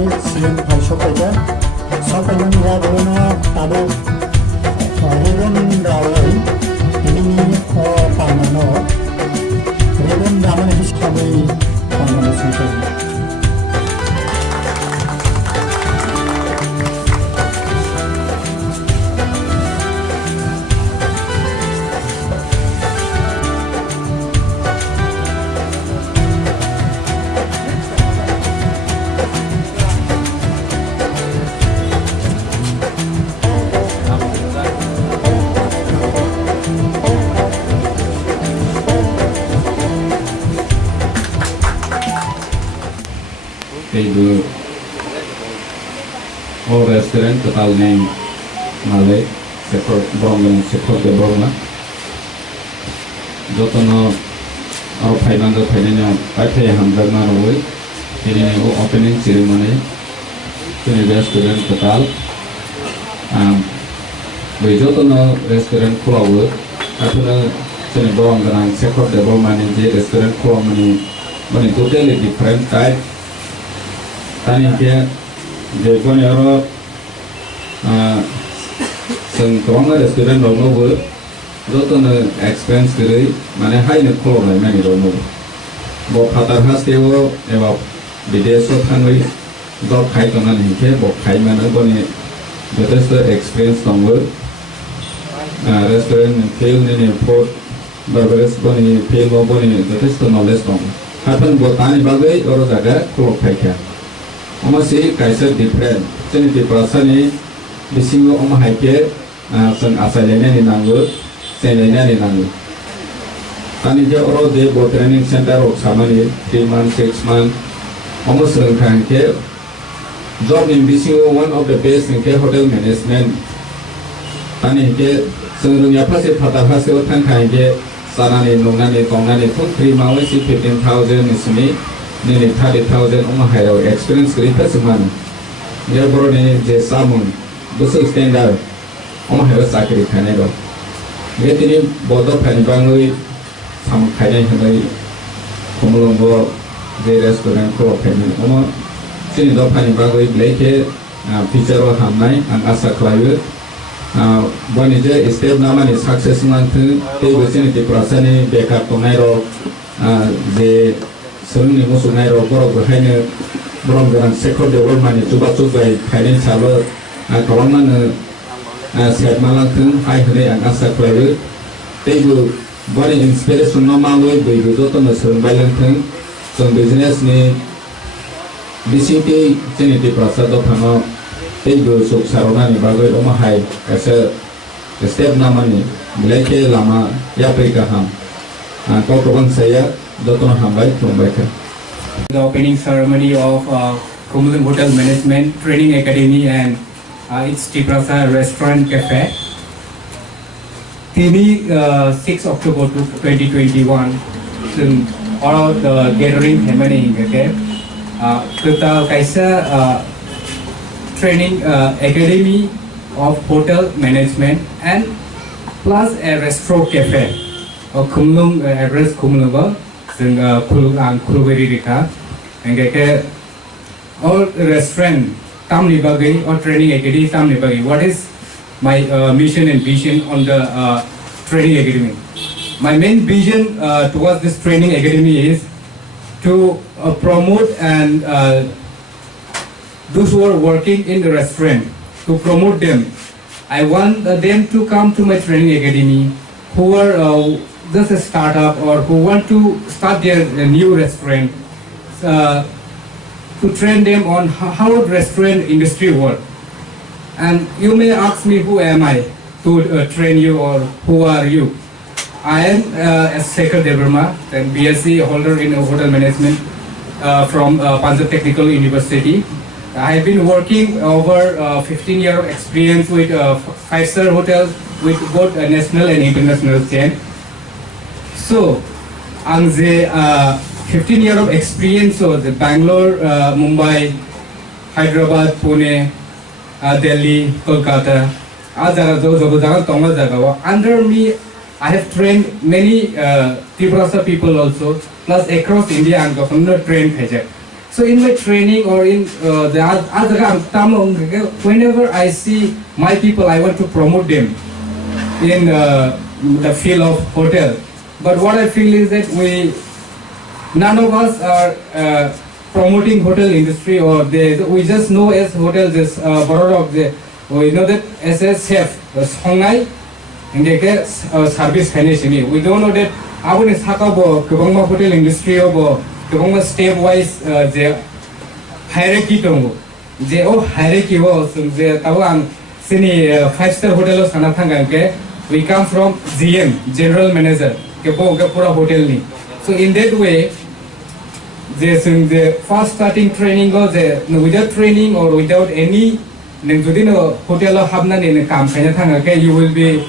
Germany CM Sokaiga Sokaiman Yadona Tada Reven Dawai ini Pamano Reven Daman Hisabai Pamano Sokai. Ibu all restaurant total name Malay separate Brongan separate the Burma Jotono our Painanda Painino I pay Hamdana away in opening ceremony to the restaurant total we Jotono restaurant flower after the Brongan separate the Burma in the restaurant flower money totally different type Tani kia Jepun Euro Seng Tonga restaurant don't know what Joton expense kiri Mana high net floor like many don't know Bob Hatar has tewo Eva Bideso Tanwi Job Kaitonan Hike Bob Kaiman Boni The rest experience don't work Restaurant fail in port Barbarous Boni Pale Boni The rest knowledge don't Happen Botani Bagay or Zaga Clock Paika Omasi kaisa different. Jadi di perasaan di sini om haike sen asalnya ni nanggu, senanya ni nanggu. Tani je orang de buat training center sama ni 3 months 6 months. Om sering kan ke job ni di sini one of the best ni ke hotel management. Tani ke sering apa sih patah hasil kan ke sana ni nungan ni tongan ni pun 3 months 15,000 ni sini. Nini 30,000 higher experience kita semana. Dia baru ni je samun, besar standard, higher sakit kane do. Dia tini bodoh kane bangui, sam kane hendak, kumulonggo je restoran ko kane. Sini do kane bangui beleke, feature hamnai, angasa klayu. Bani je step nama ni success mantu, tapi sini di perasaan ni backup tonai do, je Sering ni musuh naik rokok, berhanya berom dengan sekor dewan mana coba kain sabar, kawan mana sihat malang tu, hai hari angkasa keluar, tapi bani inspirasi normal way, bagi tu tu sering bayang tu, sering business ni di sini jenis di perasaan tu pernah, tapi suk sarana ni bagai rumah hai, kasa step nama ni, belakang lama ya perikaham, kau kawan saya. The opening ceremony of Kumulum Hotel Management Training Academy and its Tiprasa Restaurant Cafe. Tini 6 October 2021. All the gathering happening okay. Kita kaisa Training Academy of Hotel Management and plus a restaurant cafe. Kumulum address Kumulum. Kuluberi Rika, and get all restaurant tam nibagi or training academy tam nibagi. What is my mission and vision on the training academy? My main vision towards this training academy is to promote and those who are working in the restaurant to promote them. I want them to come to my training academy who are just a startup or who want to start their new restaurant to train them on how restaurant industry work. And you may ask me who am I to train you or who are you? I am Shekhar Devarma, and BSc holder in hotel management from Punjab Technical University. I have been working over 15 years of experience with 5-star hotels with both national and international chain. So, ang 15 years of experience so the Bangalore, Mumbai, Hyderabad, Pune, Delhi, Kolkata, under me I have trained many Tiprasa people also, plus across India and governor trained Hajak. So in my training or in the other whenever I see my people, I want to promote them in the field of hotel. But what I feel is that none of us are promoting hotel industry, or we just know as hotel this we know that as a chef, Songai, and service finishing. We don't know that our hotel industry of step wise the hierarchy tongo. The hierarchy was the Tawang Sini 5-star hotel of Sanathanga. We come from GM, General Manager, Gapura Hotel. So in that way, the first starting training or without training or without any hotel of Habnan in the camp, you will be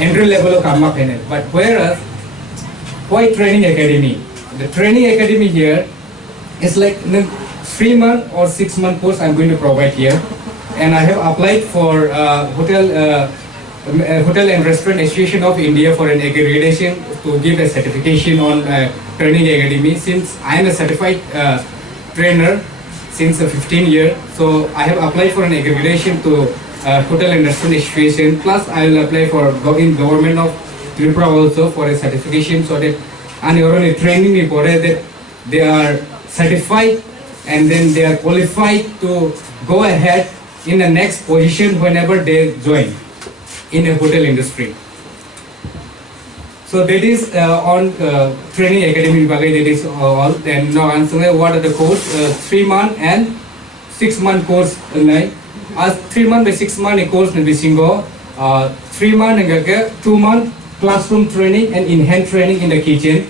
entry level of Kama. But whereas, why training academy? The training academy here is like 3-month or 6-month course I'm going to provide here. And I have applied for Hotel and Restaurant Association of India for an accreditation to give a certification on training academy, since I am a certified trainer since 15 years. So I have applied for an accreditation to Hotel and Restaurant Association, plus I will apply for government of Tripura also for a certification, so that and training that they are certified and then they are qualified to go ahead in the next position whenever they join in a hotel industry. So that is on training academy. That is all. Then now answer what are the course? 3-month and 6-month course. As 3-month by 6-month course na bisingo. 3-month and 2-month classroom training and in-hand training in the kitchen.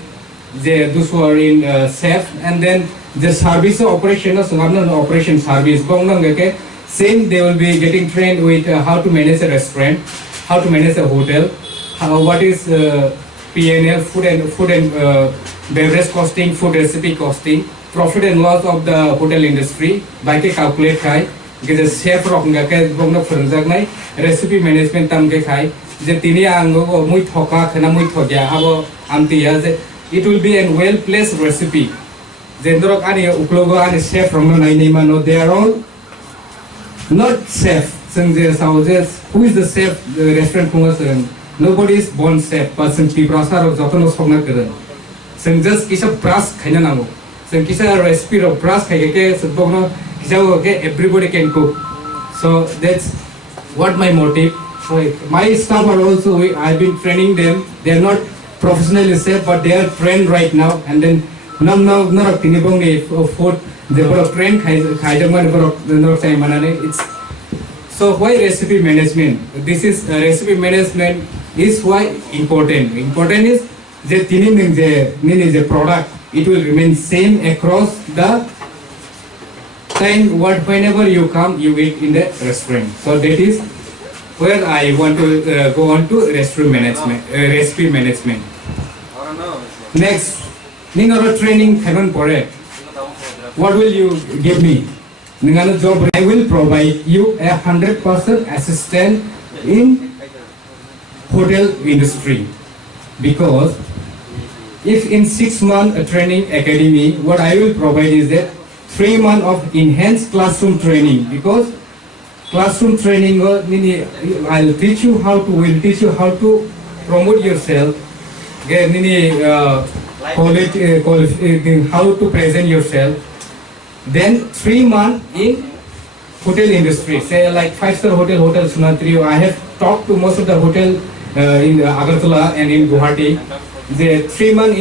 Those who are in chef, and then the service operation, operation service. Same, they will be getting trained with how to manage a restaurant, how to manage a hotel, what is P&L, food and beverage costing, food recipe costing, profit and loss of the hotel industry, by calculate kai, get a chef rock recipe management tam kai, the tinia ango muy thoka khana muy thogya abo amti it will be a well placed recipe. Zendrok ani uklogo ani chef from no they are all not chef. Who is the chef? The restaurant owner. Nobody is born chef. But some people are Jotono Sogna. Some just kiss a brass Kananamo. Some kiss a recipe of brass everybody can cook. So that's what my motive. So my staff are also, I've been training them. They are not professionally chef, but they are trained right now. And then now not food. They were trained. It's so why recipe management? This is recipe management is why important. Important is the product. It will remain same across the time. Whenever you come, you eat in the restaurant. So that is where I want to go on to recipe management. Recipe management. Next, Ninoro training haven't correct. What will you give me? Job, I will provide you 100% assistant in hotel industry, because if in 6-month training academy, what I will provide is that 3 months of enhanced classroom training, because classroom training I'll teach you how to promote yourself, how to present yourself. Then 3 months in hotel industry, say like 5-star hotel Sunatri. I have talked to most of the hotel in Agartala and in Guwahati. The 3 months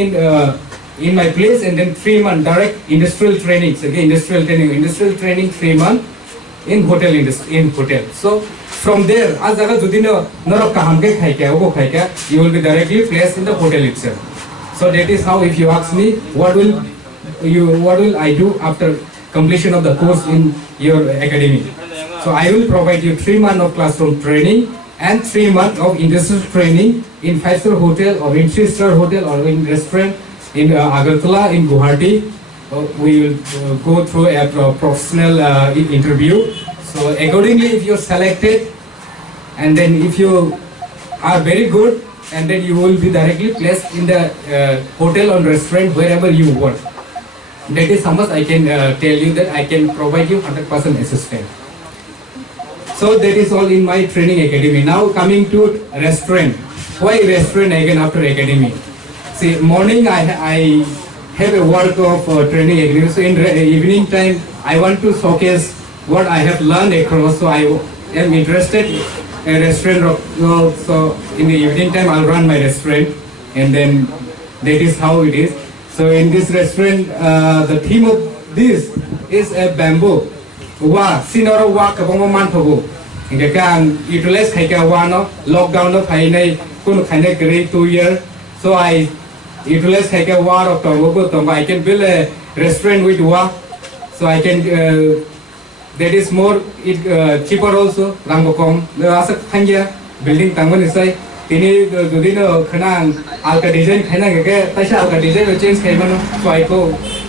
in my place, and then 3 months direct industrial training. So again, industrial training 3 months in hotel industry, in hotel. So from there, as you will be directly placed in the hotel itself. So that is how, if you ask me, what will I do after completion of the course in your academy? So I will provide you 3 months of classroom training and 3 months of industrial training in 5-star hotel or in 3-star hotel or in restaurant in Agartala, in Guwahati. We will go through a professional interview. So accordingly, if you're selected, and then if you are very good, and then you will be directly placed in the hotel or restaurant wherever you work. That is how much I can tell you that I can provide you 100% assistance. So that is all in my training academy. Now coming to restaurant. Why restaurant again after academy? See, morning I have a work of training academy. So in evening time, I want to showcase what I have learned across. So I am interested in a restaurant. So in the evening time, I'll run my restaurant, and then that is how it is. So in this restaurant, the theme of this is a bamboo. Wa sinoro wa kabongo mantogo. Inga kang utilize kaika wa no lockdown no kai nei kun kai nei grade 2 year. So I utilize kaika wa of tongo tongo. I can build a restaurant with wa. So I can that is more cheaper also. Rangokong the asak thangya building tangon isai. Tini dudino kena alka design kena keke tasha alka design will change kaya mano. So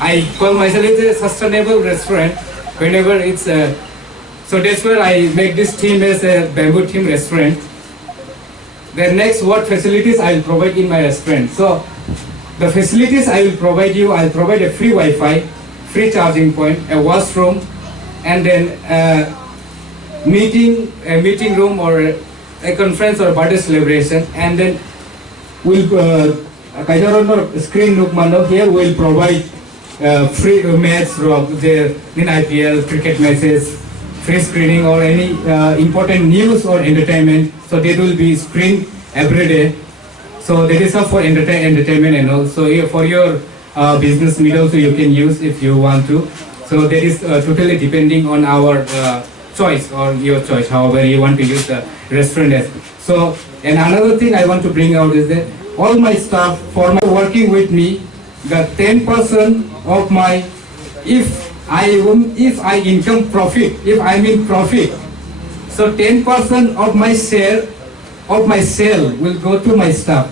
I call myself a sustainable restaurant whenever it's so that's where I make this theme as a bamboo theme restaurant. Then next, what facilities I will provide in my restaurant. So the facilities I will provide you, I'll provide a free Wi-Fi, free charging point, a washroom, and then a meeting room or a conference or birthday celebration, and then we'll screen look mano here we'll provide free match from the in IPL cricket matches, free screening or any important news or entertainment. So they will be screened every day. So that is all for entertainment, and also for your business meet also you can use if you want to. So that is totally depending on our choice or your choice, however you want to use the restaurant as. So, and another thing I want to bring out is that all my staff for my working with me got 10% of my, if I income profit, if I'm in profit, so 10% of my share of my sale will go to my staff.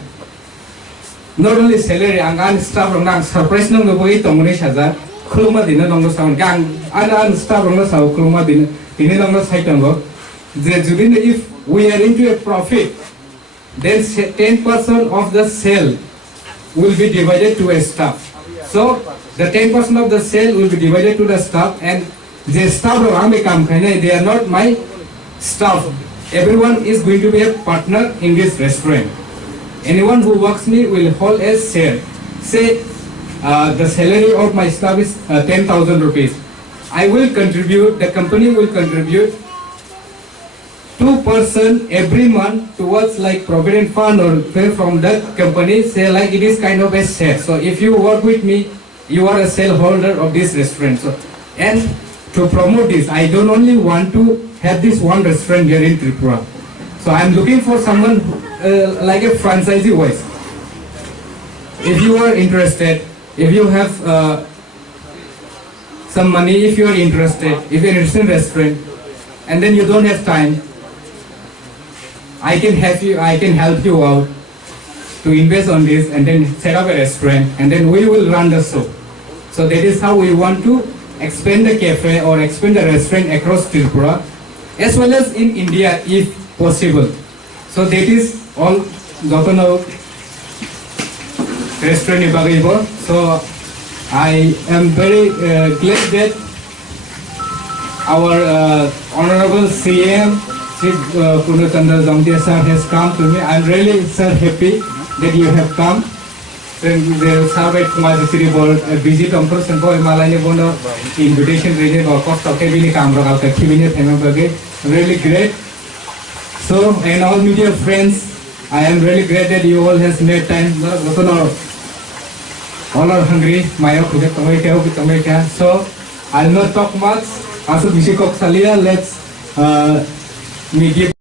Not only salary, ang staff ang surprise nang nabuhi tongni saja, kuluma din nang nasaw gang, ang staff ang nasaw kuluma din nang nasay tango. If we are into a profit, then 10% of the sale will be divided to a staff. So the 10% of the sale will be divided to the staff, and the staff they are not my staff. Everyone is going to be a partner in this restaurant. Anyone who works me will hold a share. Say the salary of my staff is 10,000 rupees. I will contribute, the company will contribute 2% every month towards like provident fund or pay from that company, say like it is kind of a share. So if you work with me, you are a shareholder of this restaurant. So, and to promote this, I don't only want to have this one restaurant here in Tripura. So I'm looking for someone like a franchisee wise. If you are interested, if you have some money, if you are interested, if you're interested in restaurant, and then you don't have time, I can help you out to invest on this and then set up a restaurant, and then we will run the show. So that is how we want to expand the cafe or expand the restaurant across Tripura, as well as in India if possible. So that is all Gotano restaurant ibagaibo. So I am very glad that our Honorable CM Purnachandra Damtia sir has come to me. I'm really sir happy that you have come. Then the Sarvet Kumar City Board visit on person for Malaya Bono invitation region or cost of Kevin Camera really great. So and all media friends, I am really glad that you all has made time. All are hungry. So I'll not talk much. Let's me give